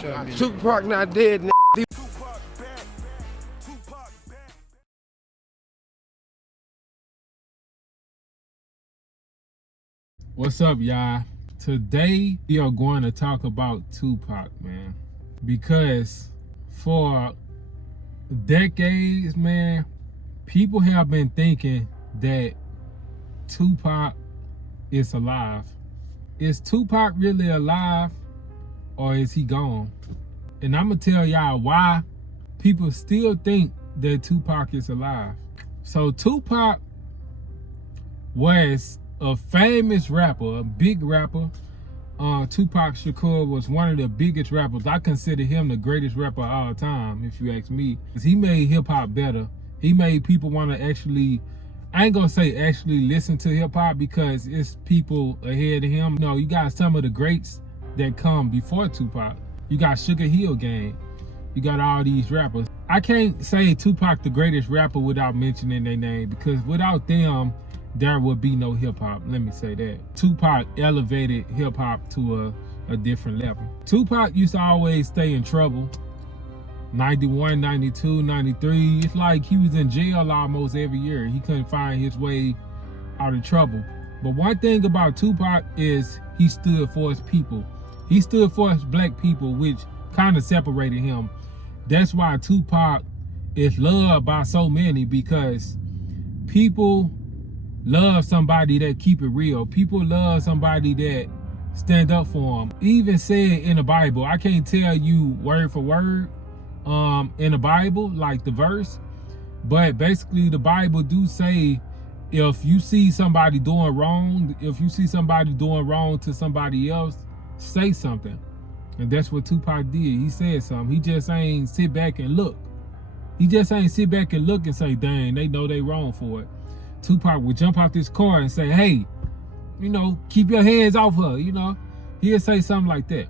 Tupac not dead, nigga. What's up, y'all? Today we are going to talk about Tupac, man, because for decades, man, people have been thinking that Tupac is alive. Is Tupac really alive, or is he gone? And I'm gonna tell y'all why people still think that Tupac is alive. So Tupac was a famous rapper, a big rapper. Tupacshakur was one of the biggest rappers. I consider him the greatest rapper of all time, if you ask me. He made hip hop better. He made people want to actually, I ain't gonna say actually listen to hip hop, because it's people ahead of him. No, you got some of the greats that come before Tupac. You got Sugar Hill Gang. You got all these rappers. I can't say Tupac the greatest rapper without mentioning their name, because without them, there would be no hip hop. Let me say that. Tupac elevated hip hop to a different level. Tupac used to always stay in trouble. 91, 92, 93. It's like he was in jail almost every year. He couldn't find his way out of trouble. But one thing about Tupac is he stood for his people. He stood for his black people, which kind of separated him. That's why Tupac is loved by so many, because people love somebody that keep it real. People love somebody that stand up for them. Even said in the Bible, I can't tell you word for word in the Bible, like the verse, but basically the Bible do say, if you see somebody doing wrong, if you see somebody doing wrong to somebody else, say something. And that's what Tupac did. He said something. He just ain't sit back and look. He just ain't sit back and look and say, dang, they know they wrong for it. Tupac would jump out this car and say, hey, you know, keep your hands off her, you know. He'll say something like that.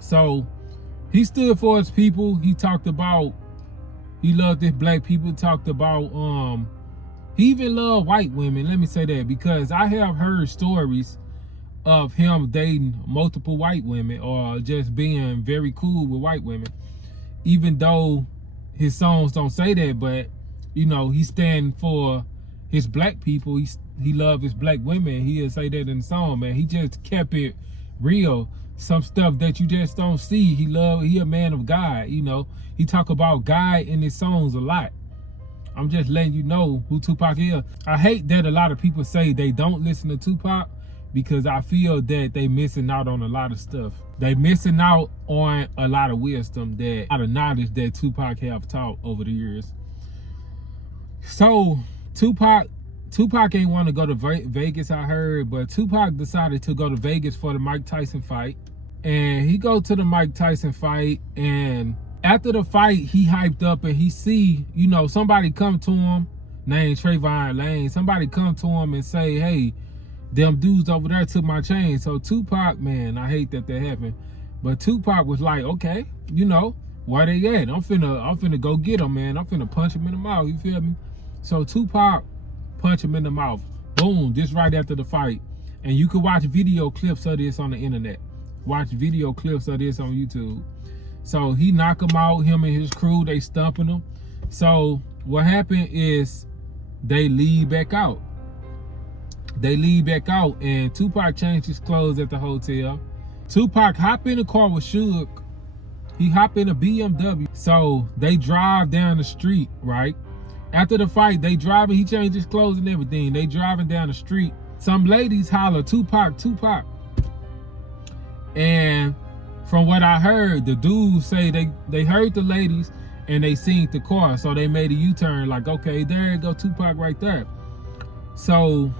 So he stood for his people. He talked about, he loved his black people. He talked about, he even loved white women. Let me say that, because I have heard stories of him dating multiple white women, or just being very cool with white women. Even though his songs don't say that, but you know, he stand for his black people. He loved his black women. He'll say that in the song, man. He just kept it real. Some stuff that you just don't see. He a man of God, you know. He talk about God in his songs a lot. I'm just letting you know who Tupac is. I hate that a lot of people say they don't listen to Tupac, because I feel that they missing out on a lot of stuff. They missing out on a lot of wisdom, a lot of knowledge that Tupac have taught over the years. So Tupac ain't want to go to Vegas, I heard, but Tupac decided to go to Vegas for the Mike Tyson fight. And he go to the Mike Tyson fight, and after the fight, he hyped up, and he see, you know, somebody come to him named Trayvon Lane. Somebody come to him and say, hey, them dudes over there took my chain. So Tupac, man, I hate that happened, but Tupac was like, okay, you know, where they at? I'm finna go get them, man. I'm finna punch him in the mouth, you feel me? So Tupac punched him in the mouth. Boom, just right after the fight. And you can watch video clips of this on the internet. Watch video clips of this on YouTube. So he knocked him out, him and his crew, they stumping him. So what happened is they leave back out. And Tupac changed his clothes at the hotel. Tupac hop in the car with Suge. He hop in a BMW. So they drive down the street, right? After the fight, they driving, he changed his clothes and everything. They driving down the street. Some ladies holler, Tupac, Tupac. And from what I heard, the dudes say they heard the ladies and they seen the car. So they made a U-turn like, okay, there you go, Tupac right there. So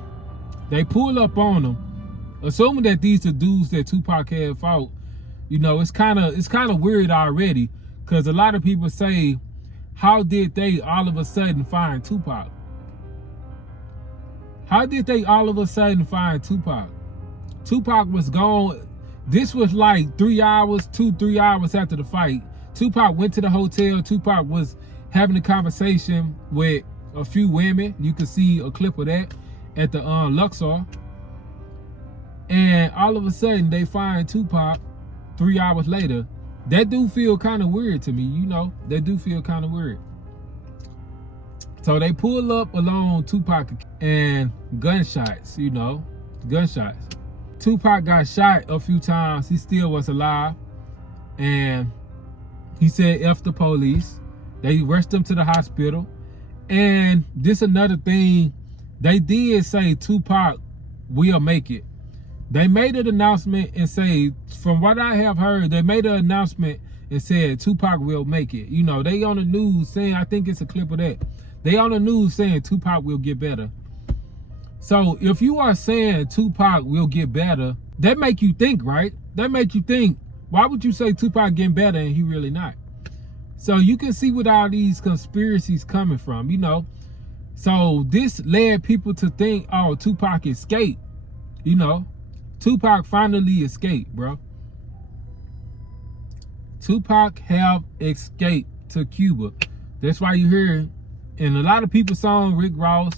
they pull up on them, assuming that these are dudes that Tupac had fought. You know, it's kind of weird already, because a lot of people say, how did they all of a sudden find Tupac? How did they all of a sudden find Tupac? Tupac was gone. This was like 3 hours, 2-3 hours after the fight. Tupac went to the hotel. Tupac was having a conversation with a few women. You can see a clip of that at the Luxor. And all of a sudden they find Tupac 3 hours later, that do feel kind of weird to me, you know. That do feel kind of weird. So they pull up along Tupac and gunshots, you know, gunshots. Tupac got shot a few times. He still was alive. And he said F the police. They rushed him to the hospital. And this another thing, they did say Tupac will make it. They made an announcement and say, from what I have heard, they made an announcement and said Tupac will make it. You know, they on the news saying, I think it's a clip of that. They on the news saying Tupac will get better. So if you are saying Tupac will get better, that make you think, right? That make you think, why would you say Tupac getting better and he really not? So you can see what all these conspiracies coming from, you know. So this led people to think, oh, Tupac escaped, you know. Tupac finally escaped, bro. Tupac have escaped to Cuba. That's why you hear in a lot of people's songs, Rick Ross,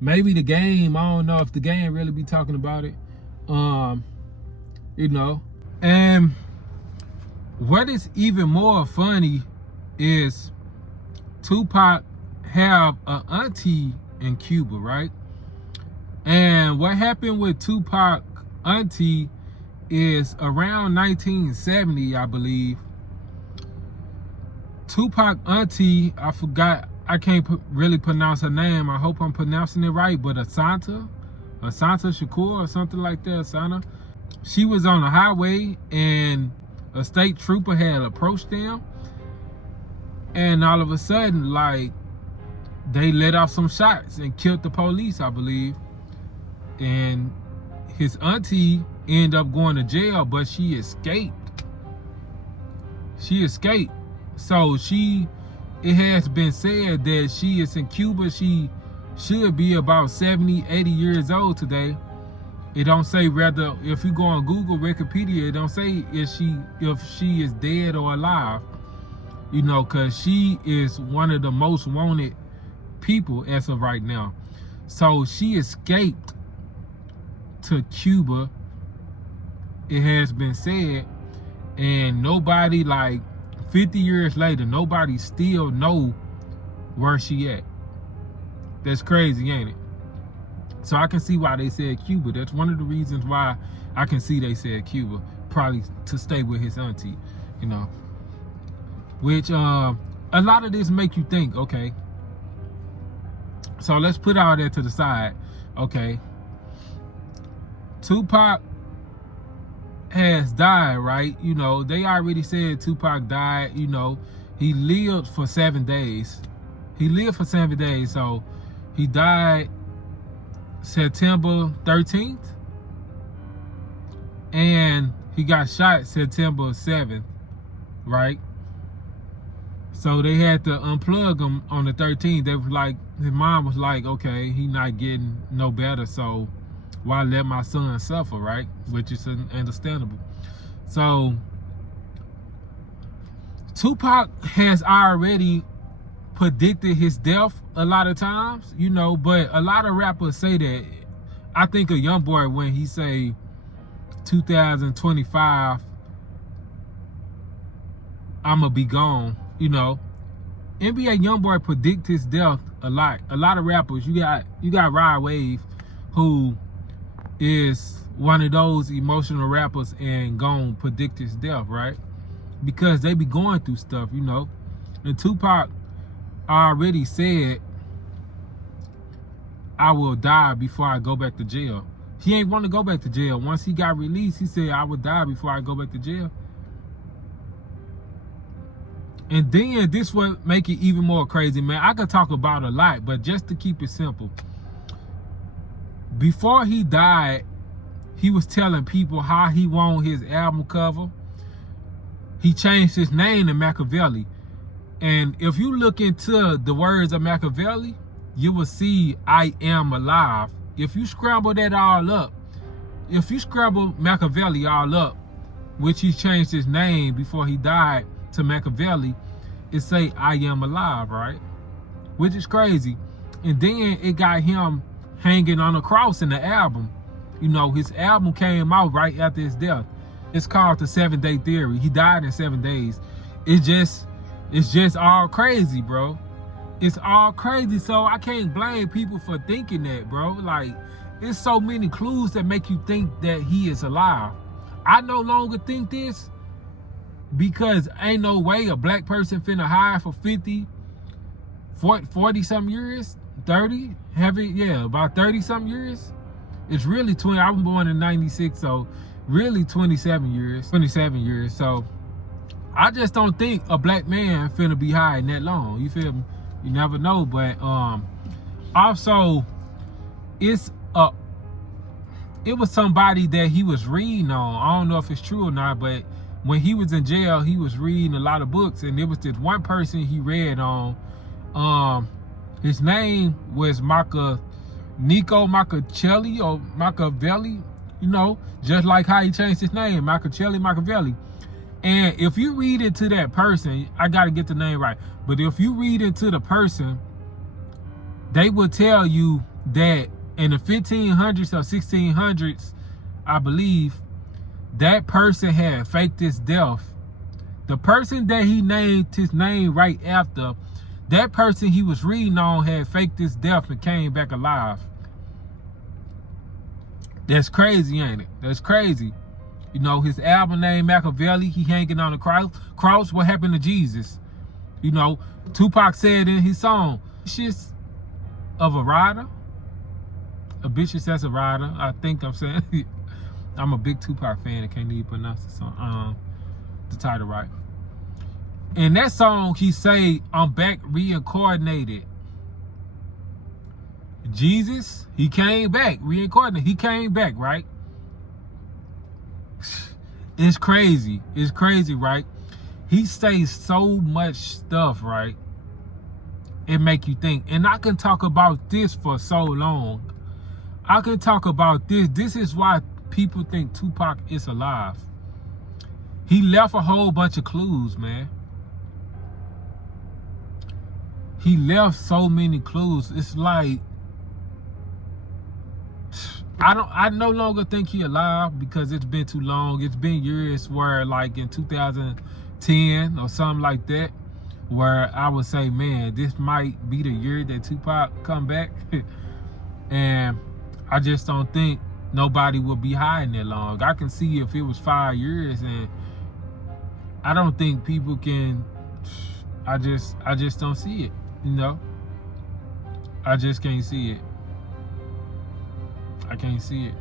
maybe The Game. I don't know if The Game really be talking about it. You know. And what is even more funny is Tupac have an auntie in Cuba, right? And what happened with Tupac auntie is around 1970, I believe. Tupac auntie, I forgot, I can't really pronounce her name. I hope I'm pronouncing it right, but Tupacshakur or something like that, Asana. She was on the highway and a state trooper had approached them. And all of a sudden, like, they let off some shots and killed the police, I believe. And his auntie ended up going to jail, but she escaped. She escaped. So it has been said that she is in Cuba. She should be about 70, 80 years old today. It don't say whether, if you go on Google, Wikipedia, it don't say if she is dead or alive. You know, because she is one of the most wanted people as of right now. So she escaped to Cuba, it has been said, and nobody, like 50 years later, nobody still know where she at. That's crazy, ain't it? So I can see why they said Cuba. That's one of the reasons why I can see they said Cuba, probably to stay with his auntie, you know. Which a lot of this make you think, okay, so let's put all that to the side. Okay, Tupac has died, right? You know, they already said Tupac died. You know, he lived for 7 days. He lived for 7 days. So he died September 13th. And he got shot September 7th, right? So they had to unplug him on the 13th. They was like, his mom was like, okay, he not getting no better, so why let my son suffer, right? Which is understandable. So Tupac has already predicted his death a lot of times, you know, but a lot of rappers say that. I think a young boy, when he say 2025, I'ma be gone, you know. NBA Youngboy predict his death a lot. A lot of rappers. You got Rod Wave, who is one of those emotional rappers and gon' predict his death, right? Because they be going through stuff, you know. And Tupac already said, I will die before I go back to jail. He ain't want to go back to jail. Once he got released, he said, I would die before I go back to jail. And then this would make it even more crazy, man. I could talk about a lot, but just to keep it simple. Before he died, he was telling people how he wanted his album cover. He changed his name to Machiavelli. And if you look into the words of Machiavelli, you will see I am alive. If you scramble that all up, if you scramble Machiavelli all up, which he changed his name before he died to Machiavelli, it say I am alive, right? Which is crazy. And then it got him hanging on a cross in the album. You know, his album came out right after his death. It's called the 7-day theory. He died in 7 days. It's just all crazy, bro. It's all crazy. So I can't blame people for thinking that, bro. Like, there's so many clues that make you think that he is alive. I no longer think this because ain't no way a black person finna hide for 50, 40 something years, 30, about 30 something years. It's really 20. I was born in 96, so really 27 years. So I just don't think a black man finna be hiding that long. You feel me? You never know. But also it was somebody that he was reading on. I don't know if it's true or not, but when he was in jail, he was reading a lot of books, and there was this one person he read on. His name was Nico Machiavelli or Machiavelli, you know, just like how he changed his name, Machiavelli. And if you read into that person, I gotta get the name right, but if you read into the person, they will tell you that in the 1500s or 1600s, I believe, that person had faked his death. The person that he named his name right after, that person he was reading on had faked his death and came back alive. That's crazy, ain't it? That's crazy. You know, his album name Machiavelli, he hanging on the cross. What happened to Jesus? You know, Tupac said in his song, "Vicious of a rider." A vicious as a rider, I think I'm saying. I'm a big Tupac fan. I can't even pronounce the song, the title right. In that song, he say, "I'm back reincarnated." Jesus, he came back, reincarnated. He came back, right? It's crazy. It's crazy, right? He says so much stuff, right? It make you think. And I can talk about this for so long. I can talk about this. This is why people think Tupac is alive. He left a whole bunch of clues, man. He left so many clues. It's like, I no longer think he alive because it's been too long. It's been years where, like in 2010 or something like that, where I would say, man, this might be the year that Tupac come back. And I just don't think nobody will be hiding that long. I can see if it was 5 years, and I don't think people can. I just don't see it, you know. I just can't see it. I can't see it.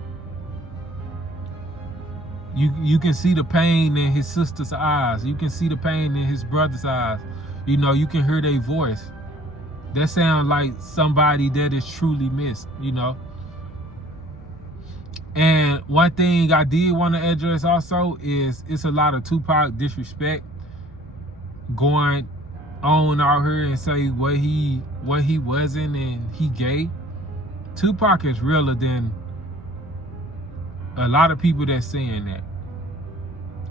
You can see the pain in his sister's eyes. You can see the pain in his brother's eyes. You know, you can hear their voice. That sounds like somebody that is truly missed, you know. And one thing I did want to address also is it's a lot of Tupac disrespect going on out here and say what he wasn't and he gay. Tupac is realer than a lot of people that's saying that.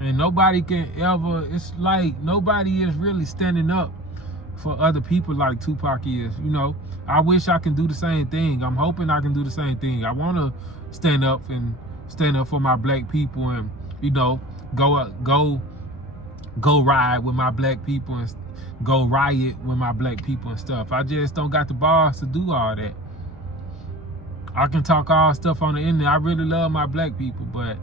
And nobody can ever, it's like nobody is really standing up for other people like Tupac is, you know. I wish I can do the same thing. I'm hoping I can do the same thing. I want to stand up for my black people and, you know, go ride with my black people and go riot with my black people and stuff. I just don't got the balls to do all that. I can talk all stuff on the internet. I really love my black people, but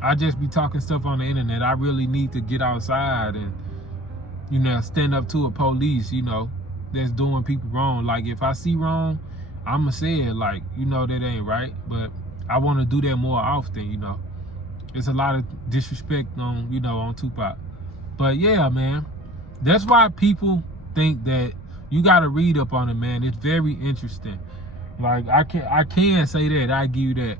I just be talking stuff on the internet. I really need to get outside and, you know, stand up to a police, you know, that's doing people wrong. Like, if I see wrong, I'ma say it, like, you know, that ain't right. But I want to do that more often, you know. It's a lot of disrespect on, you know, on Tupac. But yeah, man, that's why people think that you got to read up on it, man. It's very interesting. Like, I can say that. I give you that.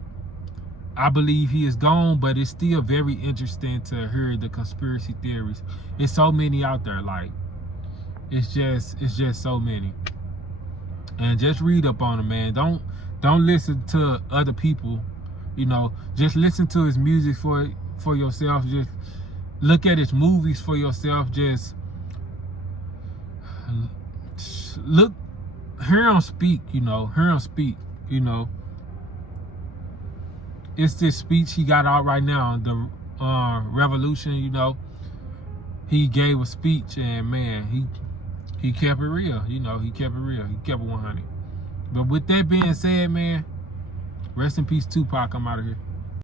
I believe he is gone, but it's still very interesting to hear the conspiracy theories. There's so many out there. Like, it's just so many. And just read up on him, man. Don't listen to other people. You know, just listen to his music for yourself. Just look at his movies for yourself. Just look, hear him speak, you know. Hear him speak, you know. It's this speech he got out right now, revolution, you know, he gave a speech, and man, he kept it real. You know, he kept it real. He kept it 100. But with that being said, man, rest in peace, Tupac. I'm out of here.